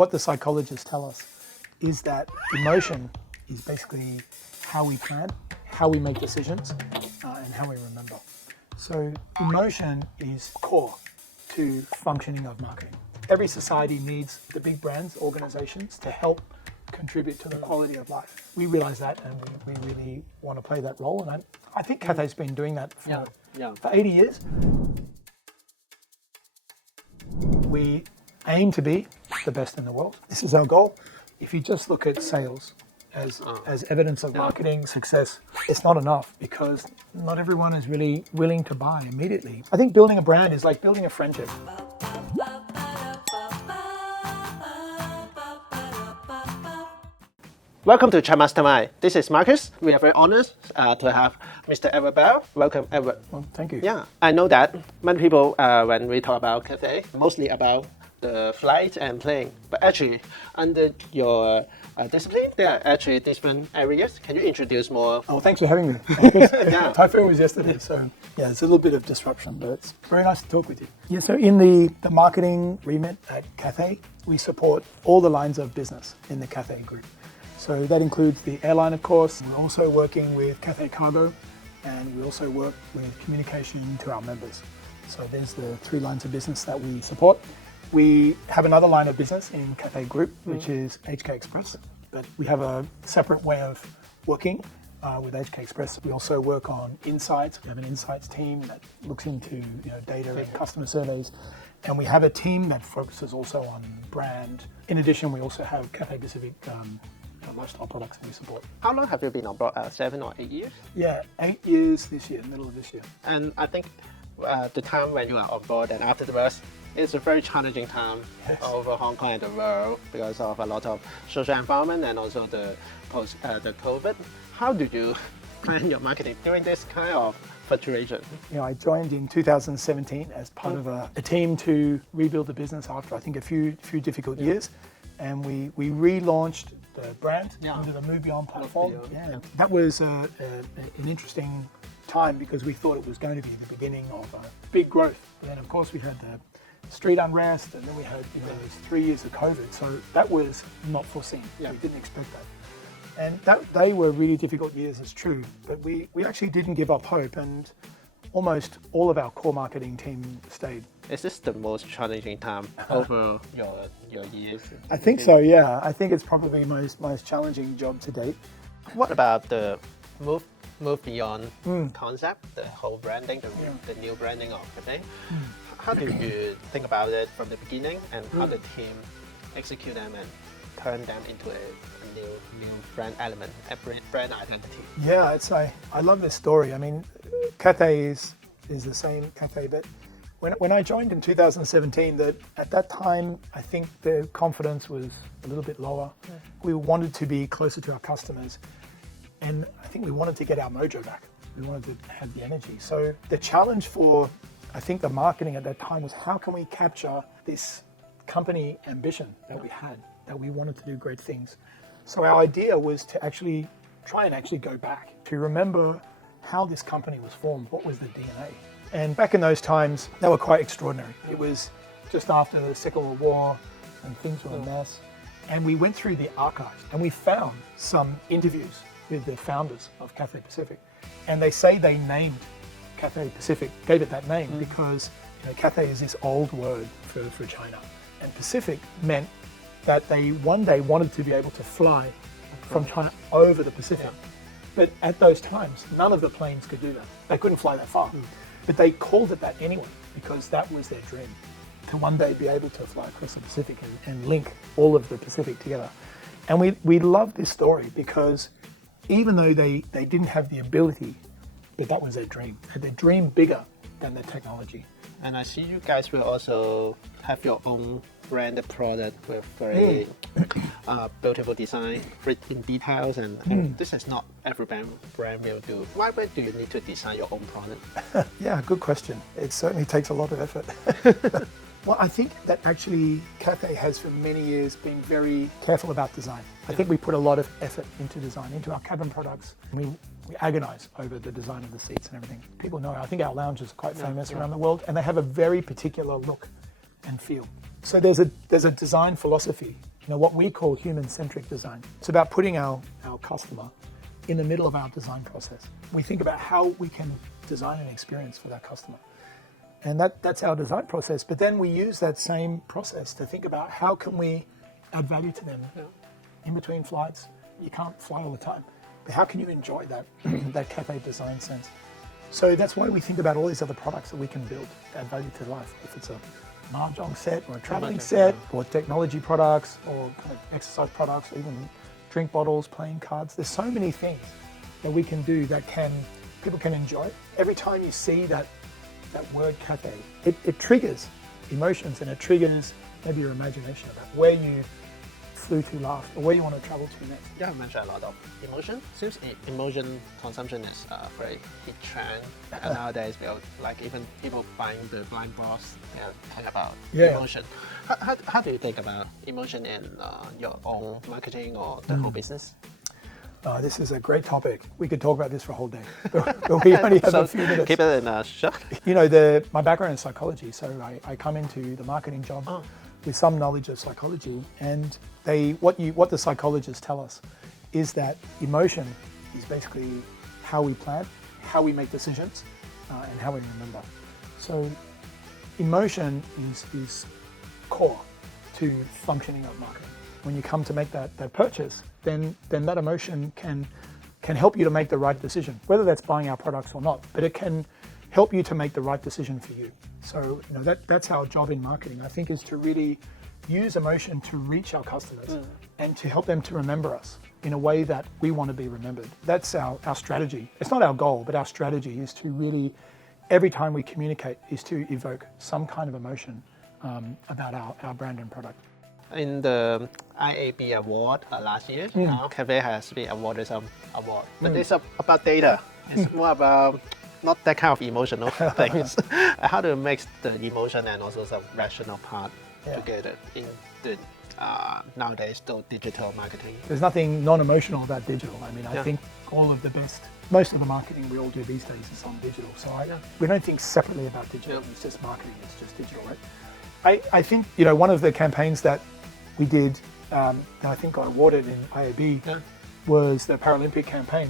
what the psychologists tell us is that emotion is basically how we plan, how we make decisions, and how we remember. So emotion is core to functioning of marketing. Every society needs the big brands, organizations to help contribute to the quality of life. We realize that, and we really want to play that role. And I think Cathay's been doing that for 80 years. We aim to be the best in the world. This is our goal. If you just look at sales as evidence of marketing success, it's not enough because not everyone is really willing to buy immediately. I think building a brand is like building a friendship. Welcome to Chat Mastermind. This is Marcus. We are very honored to have Mr. Edward Bell. Welcome, Edward. Well, thank you. Yeah, I know that many people, when we talk about Cathay, mostly about the flight and plane. But actually, under your discipline, there are actually different areas. Can you introduce more? Oh, thanks for having me. Yeah. Typhoon was yesterday, so yeah, it's a little bit of disruption, but it's very nice to talk with you. Yeah, so in the marketing remit at Cathay, we support all the lines of business in the Cathay group. So that includes the airline, of course. We're also working with Cathay Cargo, and we also work with communication to our members. So there's the three lines of business that we support. We have another line of business in Cathay Group, which is HK Express, but we have a separate way of working with HK Express. We also work on insights. We have an insights team that looks into data and customer surveys. And we have a team that focuses also on brand. In addition, we also have Cathay Pacific lifestyle products that we support. How long have you been on board? 7 or 8 years? Yeah, 8 years this year, middle of this year. And I think the time when you are on board and afterwards, it's a very challenging time over Hong Kong and the world because of a lot of social environment and also the COVID. How do you plan your marketing during this kind of fluctuation? I joined in 2017 as part of a team to rebuild the business after I think a few difficult years, and we relaunched the brand under the Move Beyond platform. That was an interesting time because we thought it was going to be the beginning of big growth. And then of course we had the street unrest, and then we had those 3 years of COVID. So that was not foreseen. We didn't expect that. And they were really difficult years, it's true. But we actually didn't give up hope, and almost all of our core marketing team stayed. Is this the most challenging time over your years? I think so, yeah. I think it's probably most challenging job to date. What about the move beyond concept, the whole branding, the new branding of Cathay? How do you think about it from the beginning, and how the team execute them and turn them into a new brand element, a brand identity? Yeah, I love this story. I mean, Cathay is the same Cathay, but when I joined in 2017, at that time, I think the confidence was a little bit lower. We wanted to be closer to our customers, and I think we wanted to get our mojo back. We wanted to have the energy. So the challenge for, I think, the marketing at that time was how can we capture this company ambition that we had, that we wanted to do great things. So our idea was to actually try and go back, to remember how this company was formed, what was the DNA. And back in those times, they were quite extraordinary. It was just after the Second World War and things were a mess. And we went through the archives and we found some interviews with the founders of Cathay Pacific. And they say they named Cathay Pacific, gave it that name because Cathay is this old word for China. And Pacific meant that they one day wanted to be able to fly from China over the Pacific. But at those times, none of the planes could do that. They couldn't fly that far. But they called it that anyway because that was their dream, to one day be able to fly across the Pacific and link all of the Pacific together. And we love this story because even though they didn't have the ability, but that was their dream. Their dream bigger than the technology. And I see you guys will also have your own branded product with very beautiful design, rich in details, and this is not every brand will do. Why do you need to design your own product? Yeah, good question. It certainly takes a lot of effort. Well, I think that actually Cathay has for many years been very careful about design. I think we put a lot of effort into design, into our cabin products. We agonize over the design of the seats and everything. People know, I think our lounges are quite famous around the world, and they have a very particular look and feel. So there's a design philosophy what we call human-centric design. It's about putting our customer in the middle of our design process. We think about how we can design an experience for that customer. And that's our design process. But then we use that same process to think about how can we add value to them in between flights. You can't fly all the time. But how can you enjoy that cafe design sense? So that's why we think about all these other products that we can build, add value to life. If it's a mahjong set or a traveling set or technology products or kind of exercise products or even drink bottles, playing cards. There's so many things that we can do that people can enjoy. Every time you see that word cafe, it triggers emotions and it triggers maybe your imagination about where you flew to last or where you want to travel to next. Yeah, I mentioned a lot of emotion. Seems emotion consumption is very hit trend nowadays. Like even people buying the blind box, they are talking about emotion. How do you think about emotion in your own marketing or the whole business? This is a great topic. We could talk about this for a whole day, but we only have a few minutes. Keep it in short. My background is psychology, so I come into the marketing job with some knowledge of psychology, and what the psychologists tell us is that emotion is basically how we plan, how we make decisions, and how we remember. So emotion is core to functioning of marketing. When you come to make that purchase, then that emotion can help you to make the right decision, whether that's buying our products or not, but it can help you to make the right decision for you. So that's our job in marketing, I think, is to really use emotion to reach our customers and to help them to remember us in a way that we want to be remembered. That's our strategy. It's not our goal, but our strategy is to really, every time we communicate, is to evoke some kind of emotion about our brand and product. In the IAB award last year, Cafe has been awarded some award, but it's about data. It's more about not that kind of emotional things. How do you mix the emotion and also some rational part together in the nowadays the digital marketing? There's nothing non-emotional about digital. I mean, I think most of the marketing we all do these days is on digital. So we don't think separately about digital. It's just marketing. It's just digital, right? I think one of the campaigns that we did that I think got awarded in IAB was the Paralympic campaign.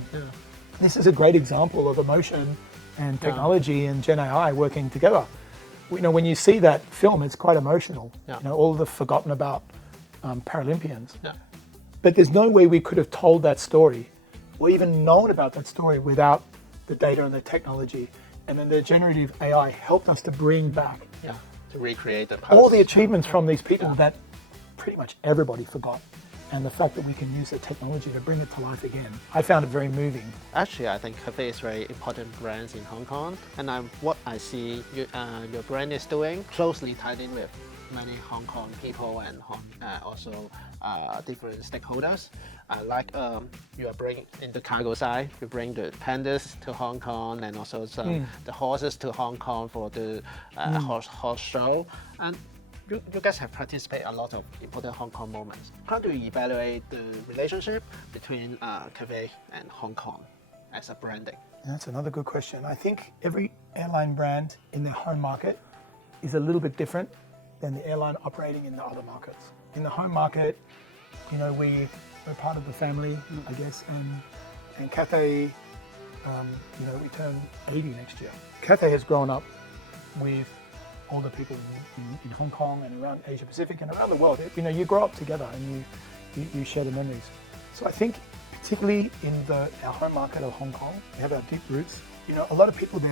This is a great example of emotion and technology and Gen AI working together. When you see that film, it's quite emotional. All the forgotten about Paralympians. But there's no way we could have told that story or even known about that story without the data and the technology. And then the generative AI helped us to bring back to recreate all the achievements from these people that pretty much everybody forgot. And the fact that we can use the technology to bring it to life again, I found it very moving. Actually, I think Cafe is very important brand in Hong Kong, and what I see your brand is doing closely tied in with many Hong Kong people and also different stakeholders. Like you are bringing in the cargo side, you bring the pandas to Hong Kong and also the horses to Hong Kong for the horse show. And you guys have participated a lot of important Hong Kong moments. How do you evaluate the relationship between Cafe and Hong Kong as a branding? That's another good question. I think every airline brand in their home market is a little bit different than the airline operating in the other markets. In the home market, we're part of the family, I guess, and Cathay, we turn 80 next year. Cathay has grown up with all the people in Hong Kong and around Asia Pacific and around the world. You grow up together and you share the memories. So I think particularly in our home market of Hong Kong, we have our deep roots. A lot of people,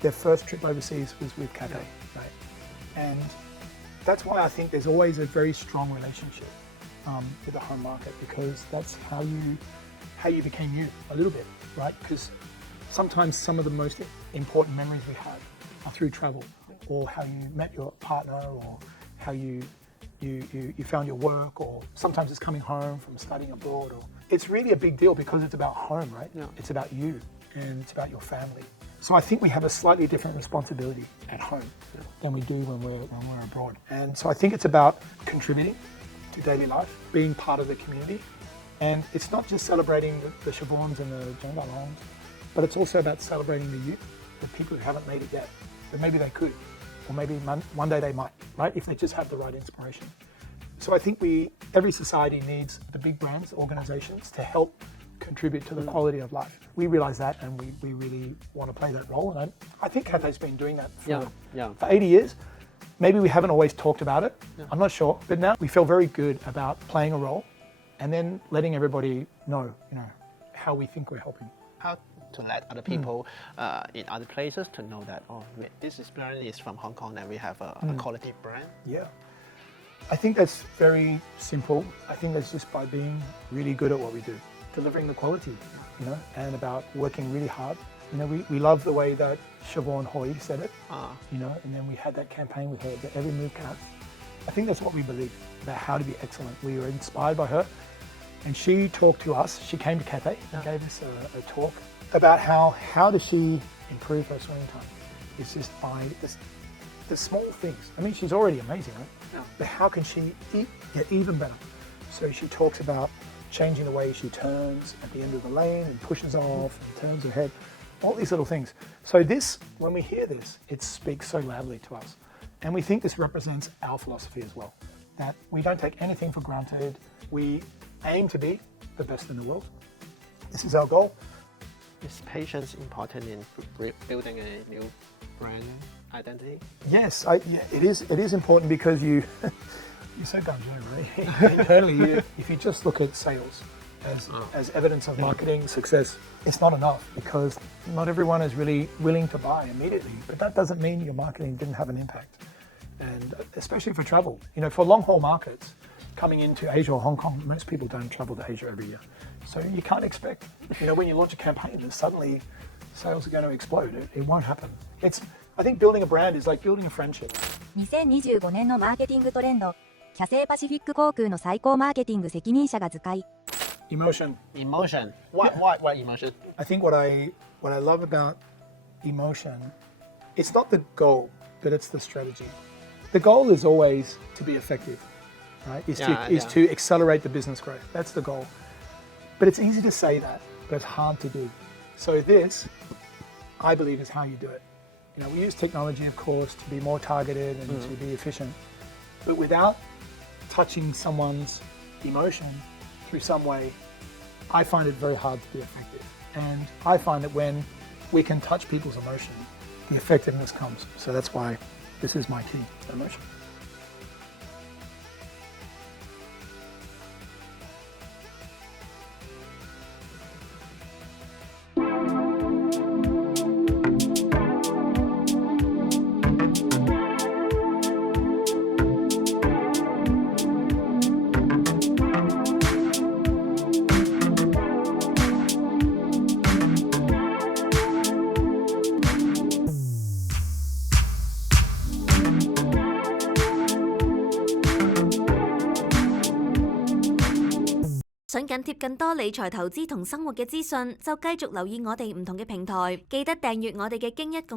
their first trip overseas was with Cathay, right? And that's why I think there's always a very strong relationship with the home market, because that's how you became you a little bit, right? Because sometimes some of the most important memories we have are through travel, or how you met your partner, or how you found your work, or sometimes it's coming home from studying abroad. Or it's really a big deal because it's about home, right? It's about you and it's about your family. So I think we have a slightly different responsibility at home than we do when we're abroad. And so I think it's about contributing to daily life, being part of the community. And it's not just celebrating the Siobhans and the Zhongbalongs, but it's also about celebrating the youth, the people who haven't made it yet, but maybe they could, or maybe one day they might, right? If they just have the right inspiration. So I think every society needs the big brands, organizations to help contribute to the quality of life. We realize that, and we really want to play that role. And I think Cathay's been doing that for 80 years. Maybe we haven't always talked about it. I'm not sure. But now we feel very good about playing a role and then letting everybody know, how we think we're helping. How to let other people in other places to know that, this brand is from Hong Kong and we have a quality brand? Yeah. I think that's very simple. I think that's just by being really good at what we do, delivering the quality, and about working really hard. We love the way that Siobhan Hoy said it, and then we had that campaign with her, that every move counts. I think that's what we believe, about how to be excellent. We were inspired by her, and she talked to us. She came to Cathay and gave us a talk about how does she improve her swimming time. It's just by the small things. I mean, she's already amazing, right? Yeah. But how can she get even better? So she talks about changing the way she turns at the end of the lane and pushes off and turns her head, all these little things. So this, when we hear this, it speaks so loudly to us. And we think this represents our philosophy as well, that we don't take anything for granted. We aim to be the best in the world. This is our goal. Is patience important in building a new brand identity? Yes, it is important because you're so gung-ho, right? Internally, if you just look at sales as evidence of marketing success, it's not enough because not everyone is really willing to buy immediately. But that doesn't mean your marketing didn't have an impact. And especially for travel, for long-haul markets, coming into Asia or Hong Kong, most people don't travel to Asia every year. So you can't expect, when you launch a campaign, that suddenly sales are going to explode. It won't happen. I think building a brand is like building a friendship. 2025年のマーケティングトレンド、キャセイパシフィック航空の最高マーケティング責任者が図解。Emotion. Emotion. What emotion? I think what I love about emotion, it's not the goal, but it's the strategy. The goal is always to be effective, right? Is to accelerate the business growth. That's the goal. But it's easy to say that, but it's hard to do. So this, I believe, is how you do it. We use technology, of course, to be more targeted and to be efficient. But without touching someone's emotion through some way, I find it very hard to be effective. And I find that when we can touch people's emotion, the effectiveness comes. So that's why this is my key, emotion.想緊貼更多理財投資同生活嘅資訊，就繼續留意我哋唔同嘅平台，記得訂閱我哋嘅經一共